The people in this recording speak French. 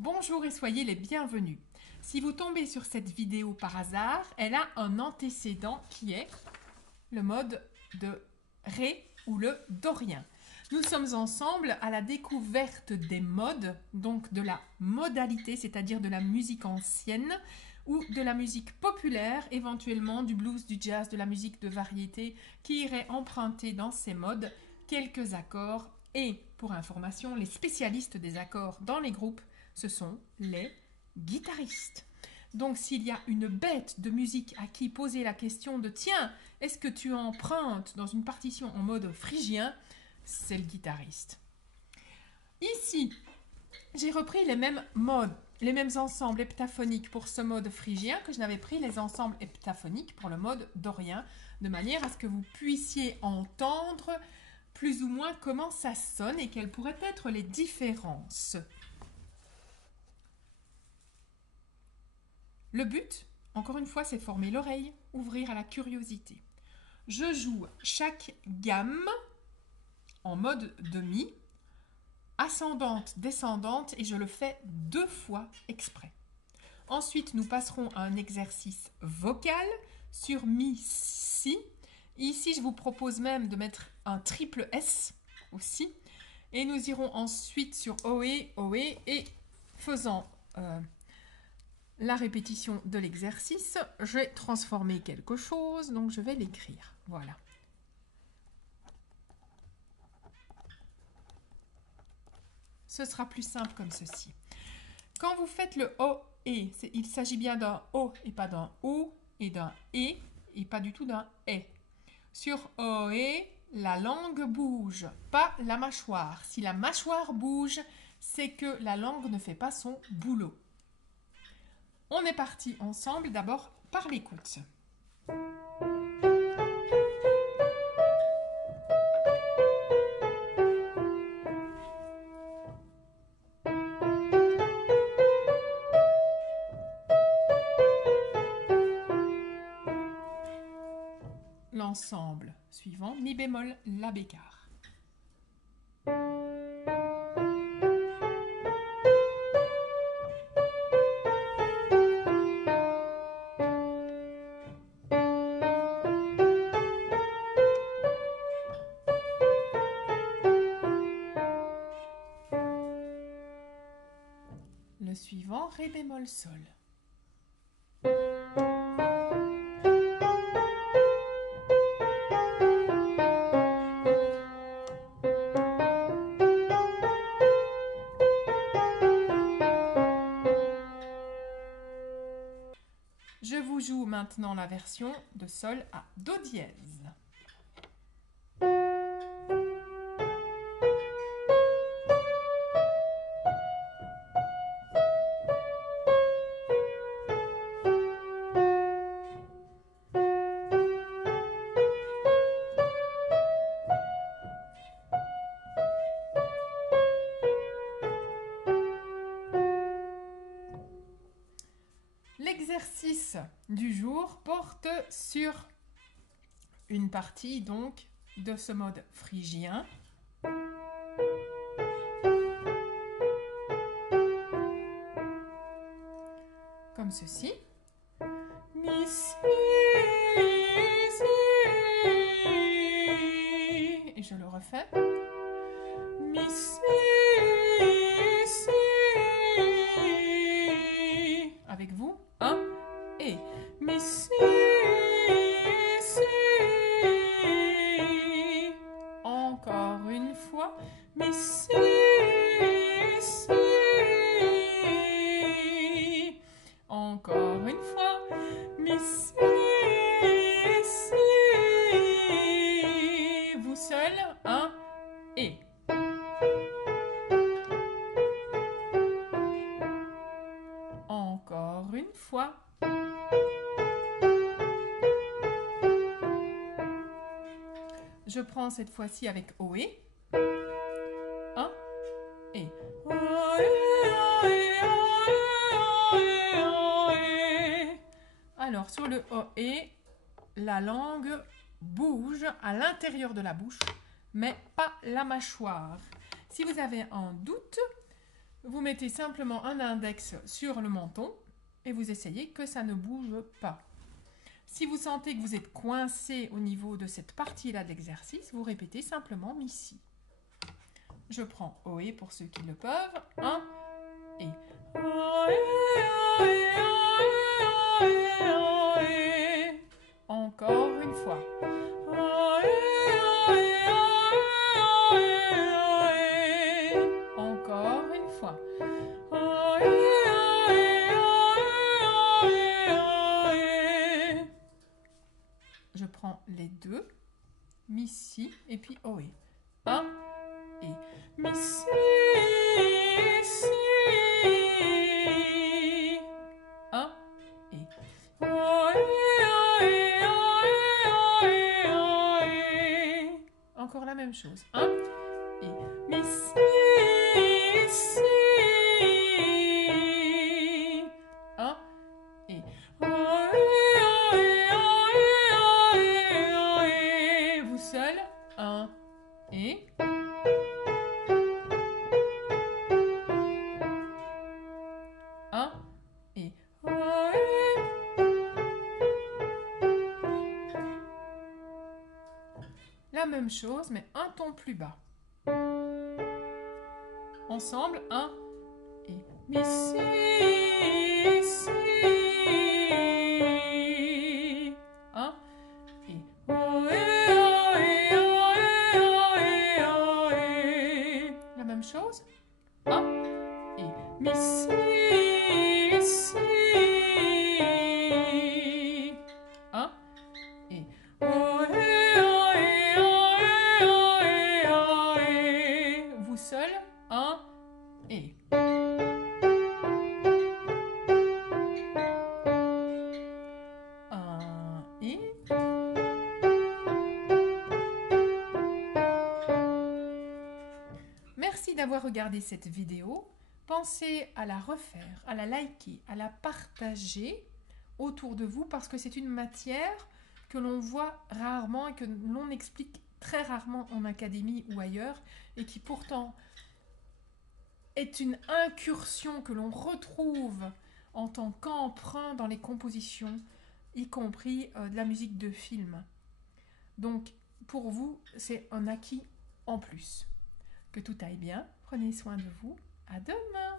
Bonjour et soyez les bienvenus. Si vous tombez sur cette vidéo par hasard, elle a un antécédent qui est le mode de Ré ou le dorien. Nous sommes ensemble à la découverte des modes, donc de la modalité, c'est-à-dire de la musique ancienne ou de la musique populaire, éventuellement du blues, du jazz, de la musique de variété qui irait emprunter dans ces modes quelques accords. Et pour information, les spécialistes des accords dans les groupes, ce sont les guitaristes. Donc s'il y a une bête de musique à qui poser la question de « Tiens, est-ce que tu empruntes dans une partition en mode phrygien ?» c'est le guitariste. Ici, j'ai repris les mêmes modes, les mêmes ensembles heptaphoniques pour ce mode phrygien que je n'avais pris les ensembles heptaphoniques pour le mode dorien, de manière à ce que vous puissiez entendre plus ou moins comment ça sonne et quelles pourraient être les différences. Le but, encore une fois, c'est former l'oreille, ouvrir à la curiosité. Je joue chaque gamme en mode demi, ascendante, descendante, et je le fais 2 fois exprès. Ensuite, nous passerons à un exercice vocal sur mi, si. Ici, je vous propose même de mettre un triple S aussi. Et nous irons ensuite sur OE, OE, et faisant la répétition de l'exercice, je vais transformer quelque chose, donc je vais l'écrire. Voilà. Ce sera plus simple comme ceci. Quand vous faites le OE, il s'agit bien d'un O et pas d'un OU, et d'un E et pas du tout d'un E. Sur OE, la langue bouge, pas la mâchoire. Si la mâchoire bouge, c'est que la langue ne fait pas son boulot. On est parti ensemble d'abord par l'écoute. L'ensemble suivant, mi bémol, la bécard. Le suivant, ré bémol sol. Je vous joue maintenant la version de sol à do dièse. L'exercice du jour porte sur une partie donc de ce mode phrygien. Comme ceci. Mi, si, si. Et je le refais. Mi, si, si. Avec vous. 1 et mi, si, si. Encore une fois. Mi, si, si. Encore une fois. Mi, si, si. Vous seul. 1 et. Encore une fois. Je prends cette fois-ci avec OE. 1 et. Alors, sur le OE, la langue bouge à l'intérieur de la bouche, mais pas la mâchoire. Si vous avez un doute, Vous mettez simplement un index sur le menton et vous essayez que ça ne bouge pas. Si vous sentez que vous êtes coincé au niveau de cette partie-là de l'exercice, vous répétez simplement mi-si. Je prends OE pour ceux qui le peuvent. 1 et encore une fois. Encore une fois. Je prends les deux, mi si et puis OE. 1 et mi si si. 1 et encore la même chose. 1 et mi si si. 1 et vous seul. 1 et 1 et la même chose, mais un ton plus bas. Ensemble, 1 et mi si si. 1 et la même chose. 1 et mi si si. 1 et vous seul. 1 et 1 et merci d'avoir regardé cette vidéo. Pensez à la refaire, à la liker, à la partager autour de vous parce que c'est une matière que l'on voit rarement et que l'on explique très rarement en académie ou ailleurs et qui pourtant est une incursion que l'on retrouve en tant qu'emprunt dans les compositions, y compris de la musique de film. Donc pour vous, c'est un acquis en plus. Que tout aille bien, prenez soin de vous, à demain!